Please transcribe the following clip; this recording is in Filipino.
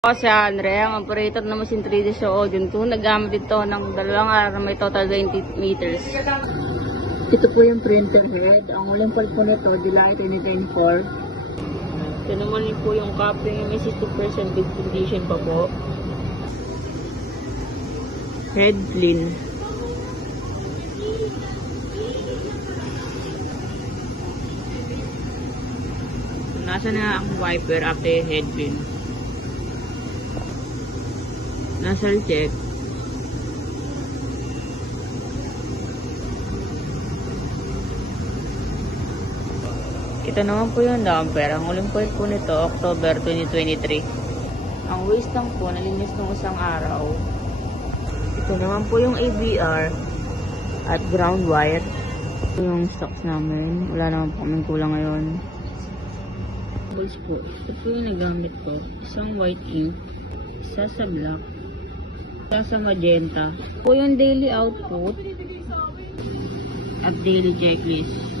Ako si Andre, ang operator ng machine 3D sa Audion 2. Nagamit ito ng 2 araw na may total 20 meters. Ito po yung printer head. Ang uling pal po nito, July 2024. Ito naman po yung copy, may 60% good condition pa po. Head clean. Nasa na ang wiper after head clean. Nasal check. Ito naman po yung damper. Ang uling point po nito, October 2023. Ang waste lang po, nalinis ng isang araw. Ito naman po yung ABR at ground wire. Ito yung stocks namin. Wala naman po kaming kulang ngayon. Balls po. Ito po yung nagamit ko. Isang white ink, isa sa black, sa magenta. Po yung daily output at daily checklist.